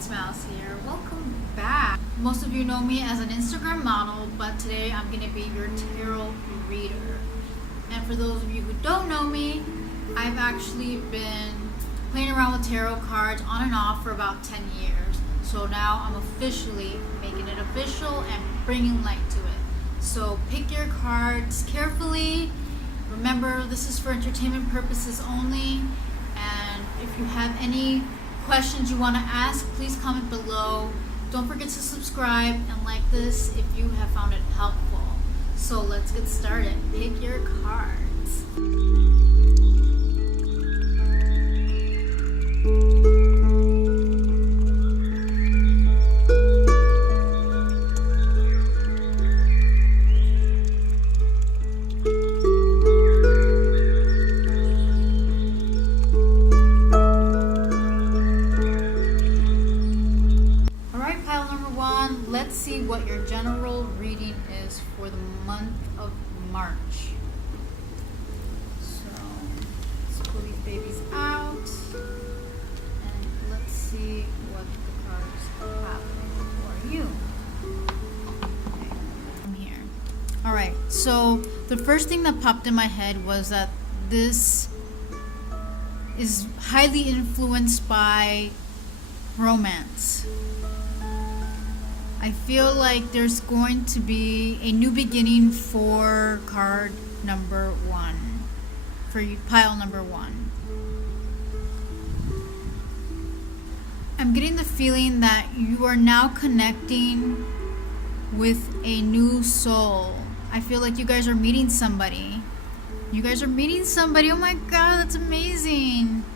it's Mouse here. Welcome back. Most of you know me as an Instagram model, but today I'm going to be your tarot reader. And for those of you who don't know me, I've actually been playing around with tarot cards on and off for about 10 years. So now I'm officially making it official and bringing light to it. So pick your cards carefully. Remember, this is for entertainment purposes only. And if you have any questions you want to ask, please comment below. Don't forget to subscribe and like this if you have found it helpful. So let's get started. Pick your cards. Let's see what your general reading is for the month of March. So let's pull these babies out and let's see what the cards have for you. Okay, I'm here. Alright, so the first thing that popped in my head was that this is highly influenced by romance. I feel like there's going to be a new beginning for card number 1, for pile number 1. I'm getting the feeling that you are now connecting with a new soul. I feel like you guys are meeting somebody. You guys are meeting somebody. Oh my god, that's amazing.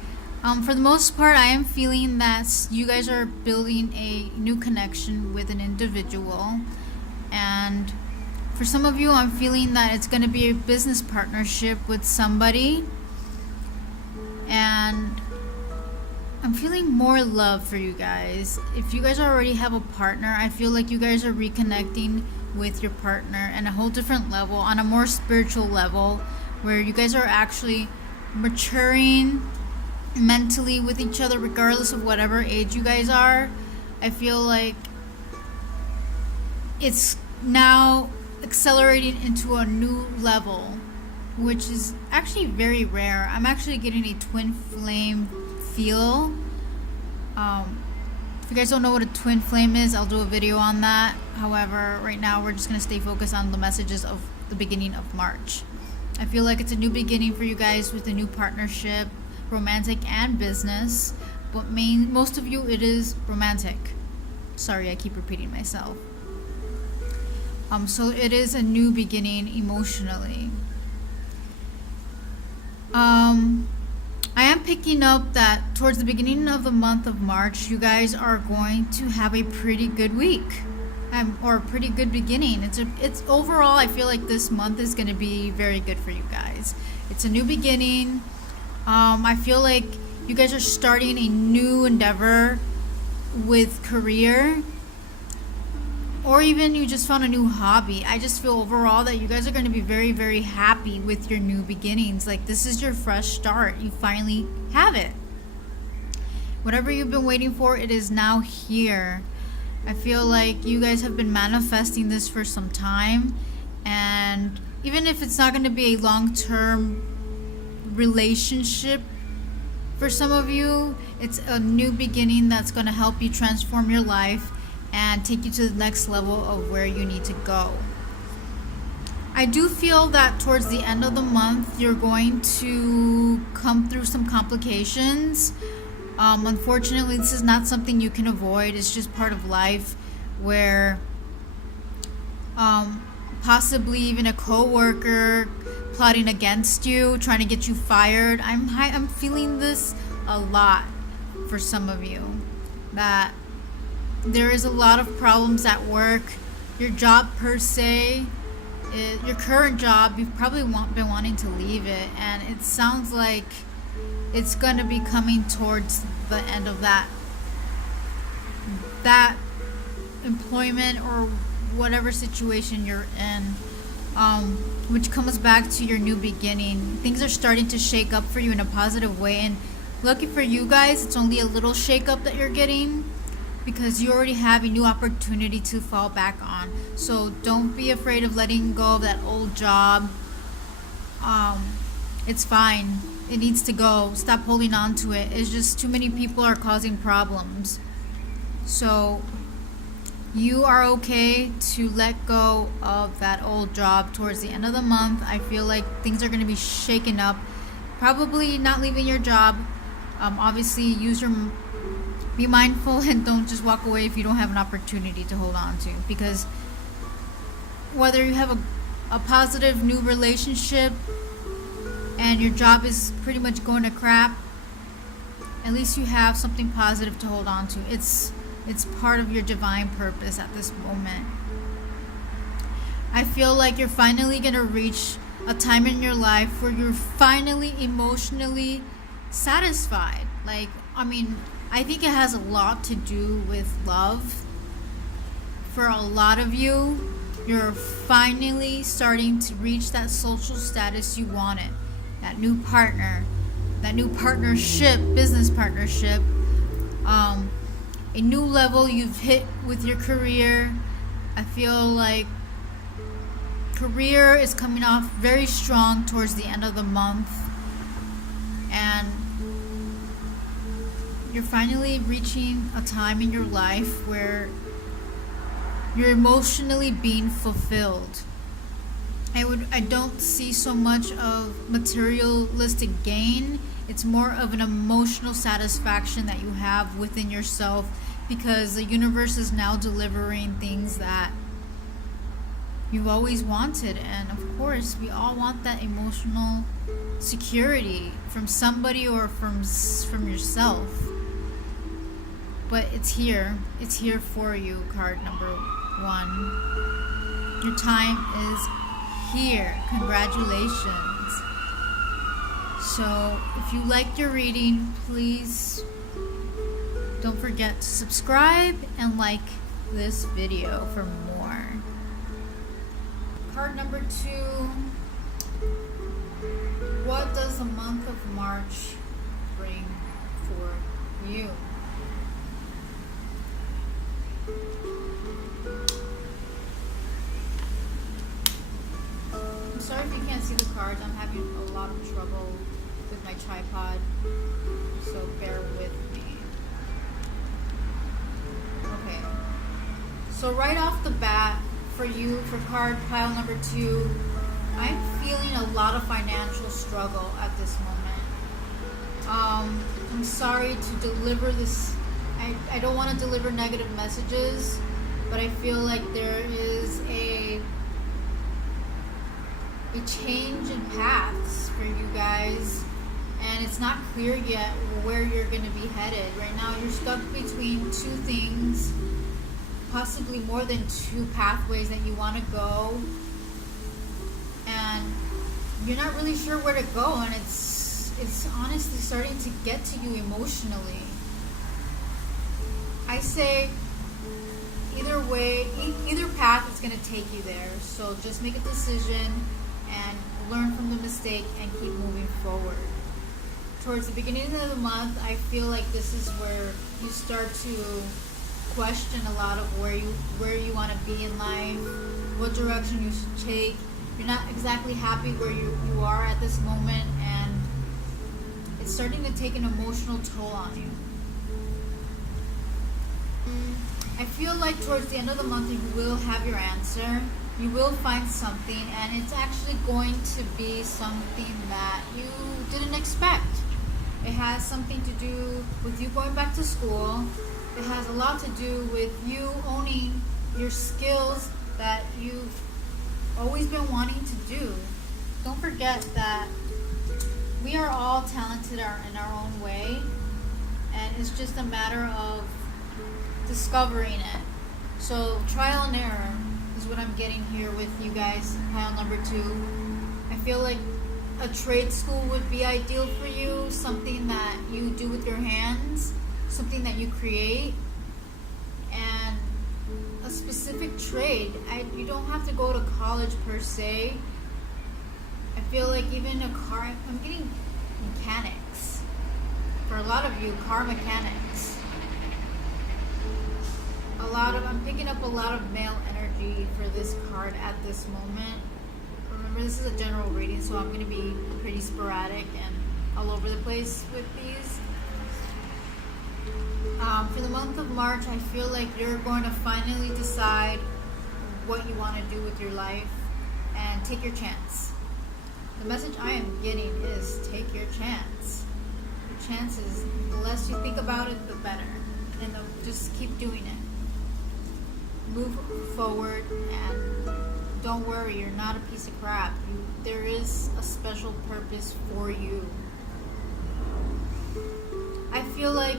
For the most part, I am feeling that you guys are building a new connection with an individual. And for some of you, I'm feeling that it's going to be a business partnership with somebody. And I'm feeling more love for you guys. If you guys already have a partner, I feel like you guys are reconnecting with your partner at a whole different level, on a more spiritual level, where you guys are actually maturing mentally with each other, regardless of whatever age you guys are. I feel like it's now accelerating into a new level, which is actually very rare. I'm actually getting a twin flame feel. If you guys don't know what a twin flame is, I'll do a video on that. However, right now we're just going to stay focused on the messages of the beginning of March. I feel like it's a new beginning for you guys with a new partnership, romantic and business, but most of you it is romantic. Sorry, I keep repeating myself. So it is a new beginning emotionally. I am picking up that towards the beginning of the month of March, you guys are going to have a pretty good week, or a pretty good beginning. It's overall, I feel like this month is going to be very good for you guys. It's a new beginning. I feel like you guys are starting a new endeavor with career, or even you just found a new hobby. I just feel overall that you guys are going to be very, very happy with your new beginnings. Like, this is your fresh start. You finally have it. Whatever you've been waiting for, it is now here. I feel like you guys have been manifesting this for some time, and even if it's not going to be a long-term relationship for some of you, it's a new beginning that's going to help you transform your life and take you to the next level of where you need to go. I do feel that towards the end of the month you're going to come through some complications. Unfortunately, this is not something you can avoid. It's just part of life, where possibly even a co-worker plotting against you, trying to get you fired. I'm feeling this a lot for some of you, that there is a lot of problems at work. Your job per se, your current job, you've probably been wanting to leave it, and it sounds like it's going to be coming towards the end of that employment or whatever situation you're in. Which comes back to your new beginning. Things are starting to shake up for you in a positive way, and lucky for you guys, it's only a little shake up that you're getting. because you already have a new opportunity to fall back on. So don't be afraid of letting go of that old job. It's fine. It needs to go. Stop holding on to it. It's just too many people are causing problems. So you are okay to let go of that old job towards the end of the month. I feel like things are going to be shaken up. Probably not leaving your job. Obviously, be mindful and don't just walk away if you don't have an opportunity to hold on to. Because whether you have a positive new relationship and your job is pretty much going to crap, at least you have something positive to hold on to. It's part of your divine purpose at this moment. I feel like you're finally going to reach a time in your life where you're finally emotionally satisfied. I think it has a lot to do with love. For a lot of you, you're finally starting to reach that social status you wanted. That new partner, that new partnership, business partnership, a new level you've hit with your career. I feel like career is coming off very strong towards the end of the month, and you're finally reaching a time in your life where you're emotionally being fulfilled. I don't see so much of materialistic gain. It's more of an emotional satisfaction that you have within yourself, because the universe is now delivering things that you've always wanted. And of course, we all want that emotional security from somebody or from yourself. But it's here. It's here for you, card number 1. Your time is here. Congratulations. So if you liked your reading, please don't forget to subscribe and like this video for more. Card number 2. What does the month of March bring for you? I'm sorry if you can't see the cards. I'm having a lot of trouble with my tripod, so bear with me. Okay. So right off the bat, for you, for card pile number 2, I'm feeling a lot of financial struggle at this moment. I'm sorry to deliver this. I don't want to deliver negative messages, but I feel like there is a change in paths for you guys, and it's not clear yet where you're going to be headed. Right now you're stuck between 2 things, possibly more than 2 pathways that you want to go, and you're not really sure where to go, and it's honestly starting to get to you emotionally. I say either way, either path is going to take you there, so just make a decision and learn from the mistake and keep moving forward. Towards the beginning of the month, I feel like this is where you start to question a lot of where you want to be in life, what direction you should take. You're not exactly happy where you are at this moment, and it's starting to take an emotional toll on you. I feel like towards the end of the month you will have your answer. You will find something, and it's actually going to be something that you didn't expect. It has something to do with you going back to school. It has a lot to do with you owning your skills that you've always been wanting to do. Don't forget that we are all talented in our own way, and it's just a matter of discovering it. So trial and error is what I'm getting here with you guys. Pile number 2. I feel like a trade school would be ideal for you, something that you do with your hands, something that you create, and a specific trade. You don't have to go to college per se. I feel like even I'm getting mechanics. For a lot of you, car mechanics. I'm picking up a lot of male energy for this card at this moment. Remember, this is a general reading, so I'm going to be pretty sporadic and all over the place with these. For the month of March, I feel like you're going to finally decide what you want to do with your life and take your chance. The message I am getting is take your chance. Your chances, the less you think about it, the better. And just keep doing it. Move forward and don't worry, you're not a piece of crap. There is a special purpose for you. I feel like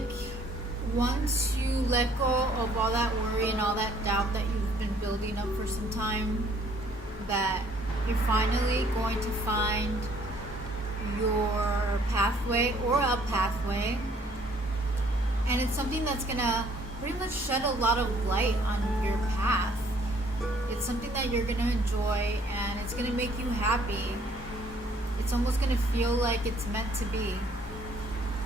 once you let go of all that worry and all that doubt that you've been building up for some time, that you're finally going to find your pathway or a pathway, and it's something that's gonna pretty much shed a lot of light on your path. It's something that you're gonna enjoy and it's gonna make you happy. It's almost gonna feel like it's meant to be.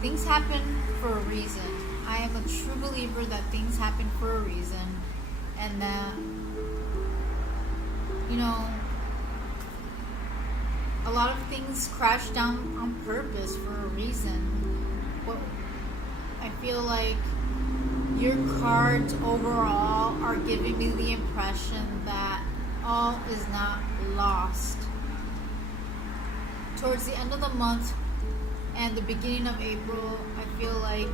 Things happen for a reason. I am a true believer that things happen for a reason, and that, you know, a lot of things crash down on purpose for a reason. I feel like your cards overall are giving me the impression that all is not lost. Towards the end of the month and the beginning of April, I feel like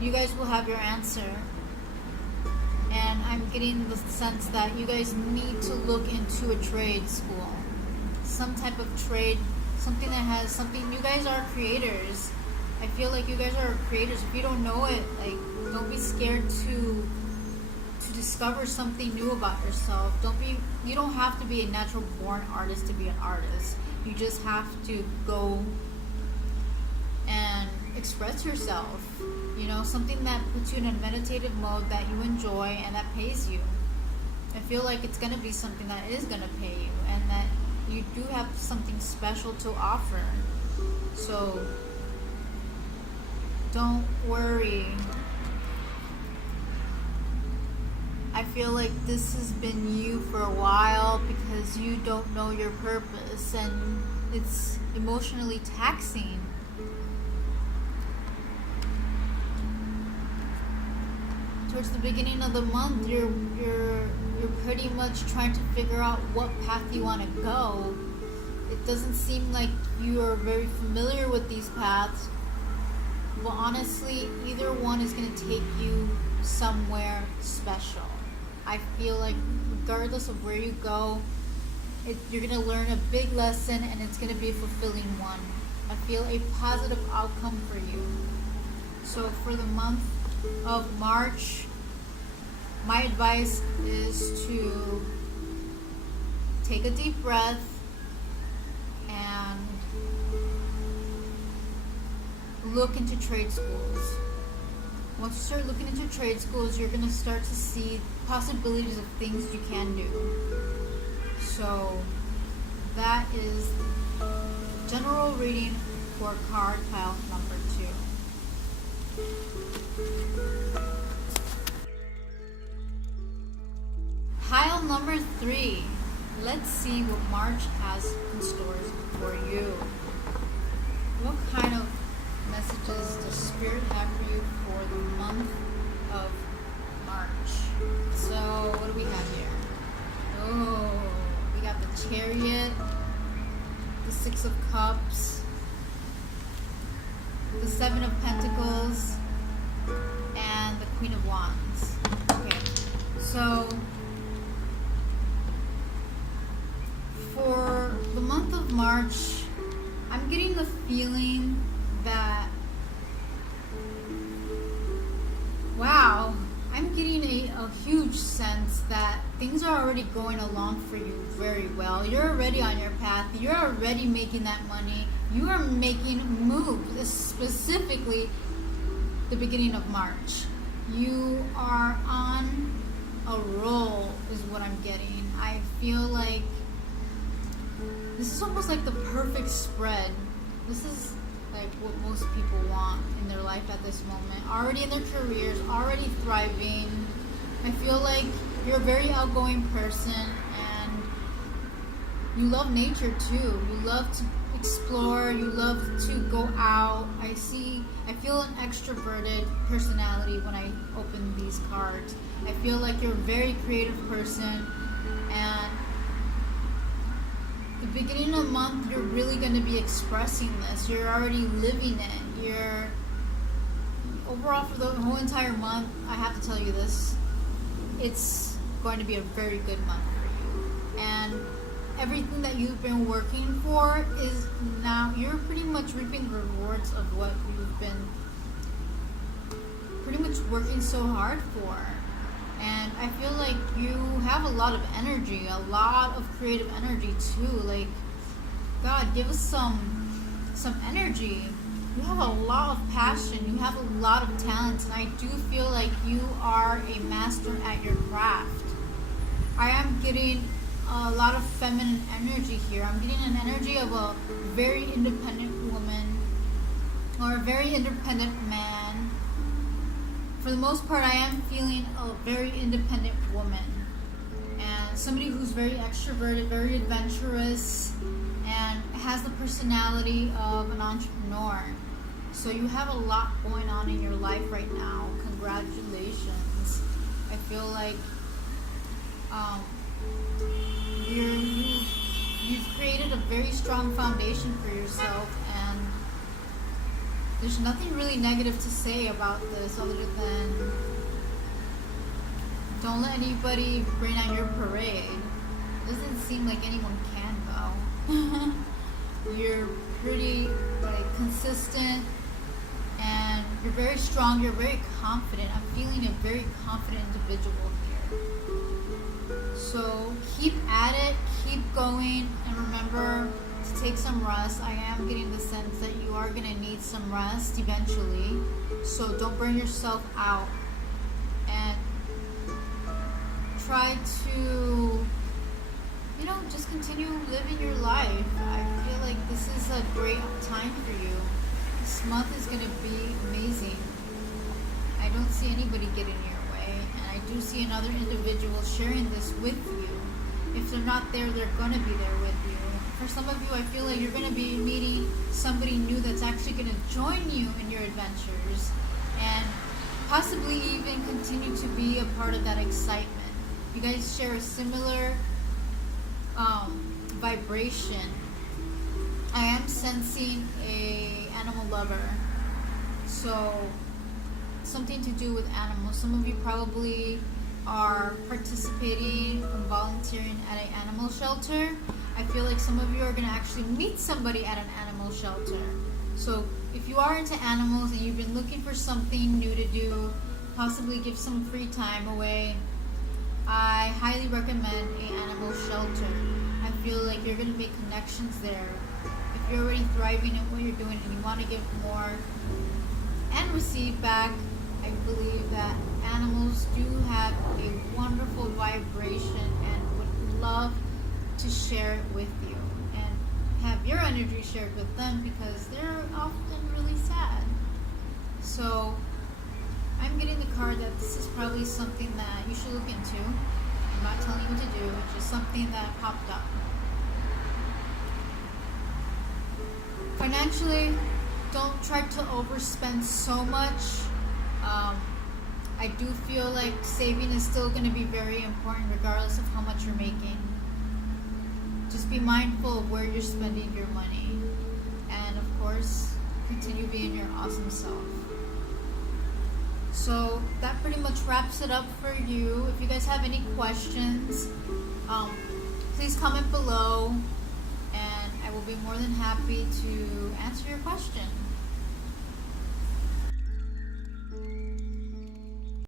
you guys will have your answer. And I'm getting the sense that you guys need to look into a trade school. Some type of trade, something that has something. You guys are creators. I feel like you guys are creators. If you don't know it, like, don't be scared to discover something new about yourself. You don't have to be a natural born artist to be an artist. You just have to go and express yourself. You know, something that puts you in a meditative mode that you enjoy and that pays you. I feel like it's going to be something that is going to pay you, and that you do have something special to offer. So don't worry. I feel like this has been you for a while because you don't know your purpose, and it's emotionally taxing. Towards the beginning of the month, you're pretty much trying to figure out what path you want to go. It doesn't seem like you are very familiar with these paths. Well, honestly, either one is going to take you somewhere special. I feel like regardless of where you go, you're going to learn a big lesson, and it's going to be a fulfilling one. I feel a positive outcome for you. So for the month of March, my advice is to take a deep breath and look into trade schools. Once you start looking into trade schools, you're going to start to see possibilities of things you can do. So that is general reading for card pile number 2. Pile number 3. Let's see what March has in stores for you. What kind of messages does Spirit have for you for the month of March? So, what do we have here? Oh, we got the Chariot, the Six of Cups, the Seven of Pentacles, and the Queen of Wands. Okay, so for the month of March, I'm getting the feeling that, wow, I'm getting a huge sense that things are already going along for you very well. You're already on your path. You're already making that money. You are making moves, specifically the beginning of March. You are on a roll is what I'm getting. I feel like this is almost like the perfect spread. This is like what most people want in their life at this moment. Already in their careers, already thriving. I feel like you're a very outgoing person and you love nature too. You love to explore, you love to go out. I feel an extroverted personality when I open these cards. I feel like you're a very creative person, and the beginning of the month you're really going to be expressing this. You're already living it. You're overall for the whole entire month, I have to tell you this, it's going to be a very good month for you. And everything that you've been working for is now, you're pretty much reaping the rewards of what you've been pretty much working so hard for. And I feel like you have a lot of energy, a lot of creative energy too. Like, God, give us some energy. You have a lot of passion, you have a lot of talent, and I do feel like you are a master at your craft. I am getting a lot of feminine energy here. I'm getting an energy of a very independent woman or a very independent man. For the most part, I am feeling a very independent woman and somebody who's very extroverted, very adventurous, and has the personality of an entrepreneur. So you have a lot going on in your life right now. Congratulations. I feel like you've created a very strong foundation for yourself, and there's nothing really negative to say about this other than don't let anybody rain on your parade. It doesn't seem like anyone can though. You're pretty consistent, and you're very strong, you're very confident. I'm feeling a very confident individual here. So keep at it, keep going, and remember to take some rest. I am getting the sense that you are going to need some rest eventually. So don't burn yourself out, and try to, just continue living your life. I feel like this is a great time for you. This month is going to be amazing. I don't see anybody getting in your way, and I do see another individual sharing this with you. If they're not there, they're going to be there with you. For some of you, I feel like you're going to be meeting somebody new that's actually going to join you in your adventures and possibly even continue to be a part of that excitement. You guys share a similar vibration. I am sensing a animal lover, so something to do with animals. Some of you probably are participating and volunteering at an animal shelter. I feel like some of you are going to actually meet somebody at an animal shelter. So if you are into animals and you've been looking for something new to do, possibly give some free time away, I highly recommend an animal shelter. I feel like you're going to make connections there. If you're already thriving at what you're doing and you want to give more and receive back, I believe that animals do have a wonderful vibration and would love to share it with you and have your energy shared with them, because they're often really sad. So I'm getting the card that this is probably something that you should look into. I'm not telling you what to do, it's just something that popped up. Financially, don't try to overspend so much. I do feel like saving is still going to be very important regardless of how much you're making. Just be mindful of where you're spending your money. And of course, continue being your awesome self. So that pretty much wraps it up for you. If you guys have any questions, please comment below, and I will be more than happy to answer your question.